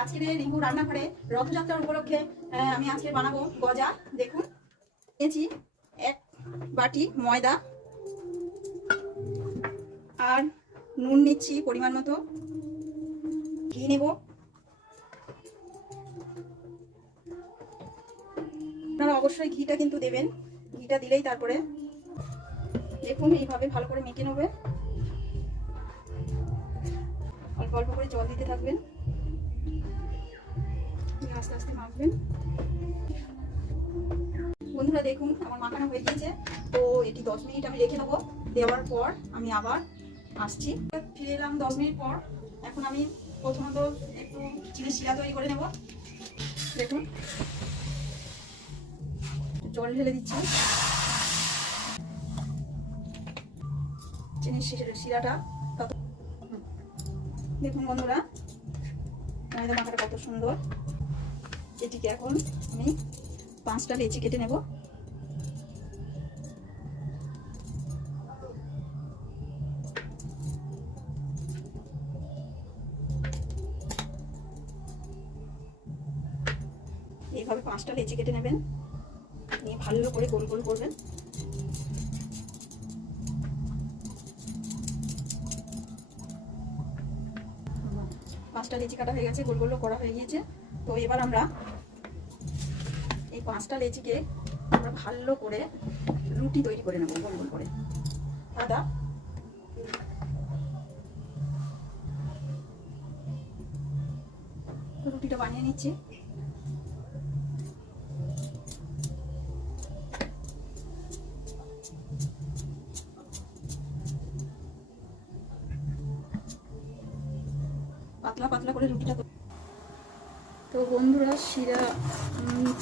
আজকের এই রিঙ্কু রান্নাঘরে রথযাত্রার উপলক্ষে আমি আজকে বানাবো গজা। দেখুন, নিয়েছি 1 বাটি ময়দা আর নুন নিচ্ছি পরিমাণ মতো, ঘি নেব। আপনারা অবশ্যই ঘিটা কিন্তু দেবেন, ঘিটা দিলেই তারপরে দেখুন এইভাবে ভালো করে মেখে নেবে। অল্প অল্প করে জল দিতে থাকবেন, আস্তে আস্তে মাখবেন। বন্ধুরা দেখুন আমার মাখানো হয়ে গিয়েছে, তো এটি 10 মিনিট আমি রেখে দেবো। দেওয়ার পর আমি আবার আসছি, ফিরে এলাম 10 মিনিট পর। এখন আমি প্রথমত একটু চিনি শিরা তৈরি করে নেব। দেখুন জল ঢেলে দিচ্ছি, চিনি শিরাটা। দেখুন বন্ধুরা ময়দা মাখাটা কত সুন্দর। এটিকে এখন আমি 5টা লেচি কেটে নেব। এইভাবে 5টা লেচি কেটে নেবেন, নিয়ে ভালো করে গোল গোল করবেন। পাঁচটা লেচি কাটা হয়ে গেছে, গোল গোল করা হয়ে গিয়েছে। তো এবার আমরা এই 5টা লেচিকে আমরা ভালো করে রুটি তৈরি করে নেব, গোল গোল করে। আদা রুটিটা বানিয়ে নিচ্ছি। পাতলা পাতলা করে রুটিটা। তো বন্ধুরা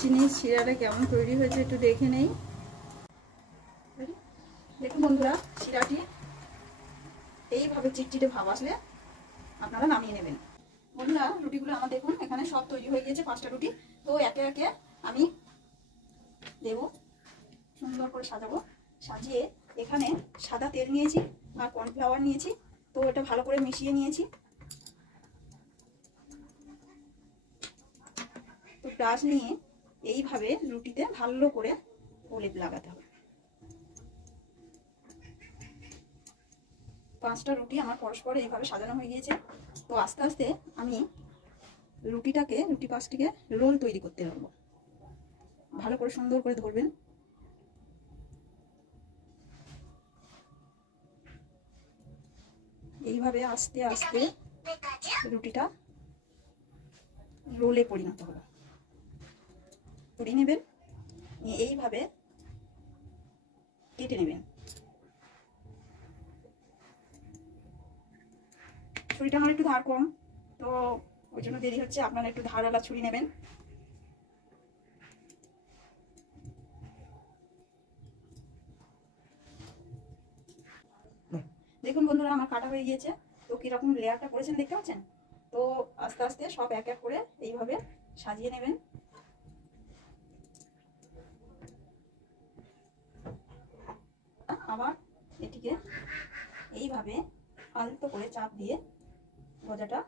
চিনির শিরাটা কেমন তৈরি হয়েছে একটু দেখে নেই। দেখুন বন্ধুরা, শিরাটি এইভাবে চিটচিটে ভাব আসলে আপনারা নামিয়ে নেবেন। বন্ধুরা রুটিগুলো আমার দেখুন এখানে সব তৈরি হয়ে গিয়েছে, 5টা রুটি। তো একে একে আমি দেব, সুন্দর করে সাজাবো। সাজিয়ে এখানে সাদা তেল নিয়েছি আর কর্নফ্লাওয়ার নিয়েছি, তো এটা ভালো করে মিশিয়ে নিয়েছি। তো ব্রাশ নিয়ে এইভাবে রুটিতে ভালো করে প্রলেপ লাগাতে হবে। 5টা রুটি আমার পরস্পর এইভাবে সাজানো হয়ে গিয়েছে। তো আস্তে আস্তে আমি রুটি 5টিকে রোল তৈরি করতে লাগবো। ভালো করে সুন্দর করে ধরবেন। এইভাবে আস্তে আস্তে রুটিটা রোলে পরিণত হবে। ছুরি নেবেন, নিয়ে এইভাবে কেটে নেবেন। ছুরিটা আমার একটু ধার কম, তো ওই জন্য দেরি হচ্ছে। আপনারা একটু ধারওয়ালা ছুরি নেবেন। দেখুন বন্ধুরা আমার কাটা হয়ে গিয়েছে। তো কিরকম লেয়ারটা করেছেন দেখতে পাচ্ছেন। তো আস্তে আস্তে সব এক এক করে এইভাবে সাজিয়ে নেবেন। আবার এটিকে এইভাবে আলতো করে চাপ দিয়ে গজাটা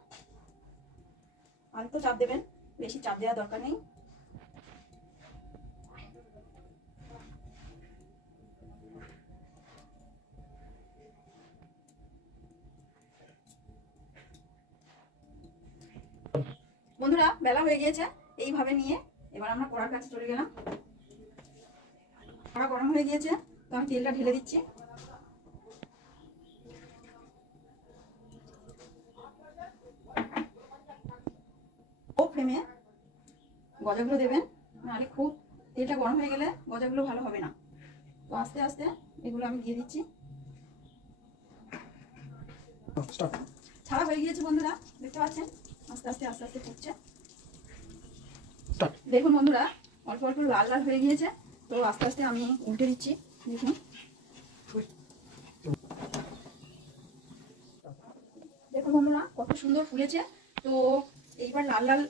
আলতো চাপ দেবেন, বেশি চাপ দেওয়ার দরকার নেই। বন্ধুরা বেলা হয়ে গিয়েছে, এইভাবে নিয়ে এবার আমরা কড়ার কাছে চলে গেলাম। কড়া গরম হয়ে গিয়েছে, তো আমি তেলটা ঢেলে দিচ্ছি। ও ফ্লেমে গজাগুলো দেবেন, নাহলে খুব তেলটা গরম হয়ে গেলে গজাগুলো ভালো হবে না। তো আস্তে আস্তে এগুলো আমি দিয়ে দিচ্ছি। ছাড়া হয়ে গিয়েছে বন্ধুরা, দেখতে পাচ্ছেন আস্তে আস্তে আস্তে আস্তে ফুটছে। দেখুন বন্ধুরা অল্প অল্প লাল লাল হয়ে গিয়েছে, তো আস্তে আস্তে আমি উল্টে দিচ্ছি। দেখুন দেখুন বন্ধুরা কত সুন্দর ফুলেছে। তো এইবার লাল লাল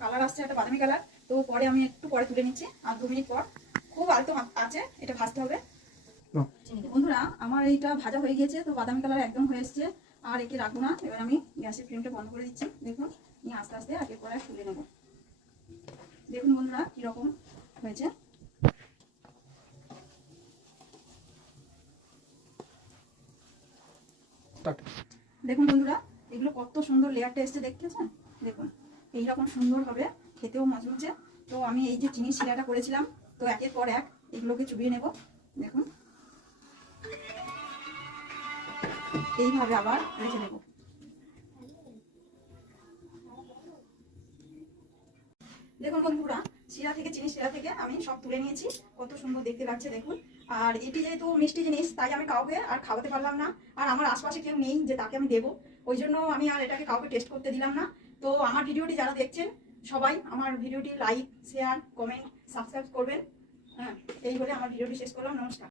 কালার আসছে, একটা বাদামি কালার। তো পরে আমি একটু পরে তুলে নিচ্ছি, আর 2 মিনিট পর। খুব আলতো আছে, এটা ভাজতে হবে। বন্ধুরা আমার এইটা ভাজা হয়ে গিয়েছে, তো বাদামি কালার একদম হয়ে এসছে। আর একে রাখবো না, এবার আমি গ্যাসের ফ্লেমটা বন্ধ করে দিচ্ছি। দেখুন নিয়ে আস্তে আস্তে একের পর এক তুলে নেব। দেখুন বন্ধুরা কিরকম হয়েছে। দেখুন বন্ধুরা এগুলো কত সুন্দর লেয়ারটা এসছে, দেখতেছেন? দেখুন এইরকম সুন্দর হবে, খেতেও মজমুচে। তো আমি এই যে চিনির শিরাটা করেছিলাম, তো একের পর এক এগুলোকে চুবিয়ে নেব। দেখুন এইভাবে আবার রেখে দেব। দেখুন বন্ধুরা শিরা থেকে, চিনি শিরা থেকে আমি সব তুলে নিয়েছি। কত সুন্দর দেখতে লাগছে দেখুন। আর এটি যেহেতু মিষ্টি জিনিস, তাই আমি কাউকে আর খাওয়াতে পারলাম না। আর আমার আশপাশে কেউ নেই যে তাকে আমি দেবো, ওই জন্য আমি আর এটাকে কাউকে টেস্ট করতে দিলাম না। তো আমার ভিডিওটি যারা দেখছেন সবাই আমার ভিডিওটি লাইক, শেয়ার, কমেন্ট, সাবস্ক্রাইব করবেন। হ্যাঁ, এই বলে আমার ভিডিওটি শেষ করলাম। নমস্কার।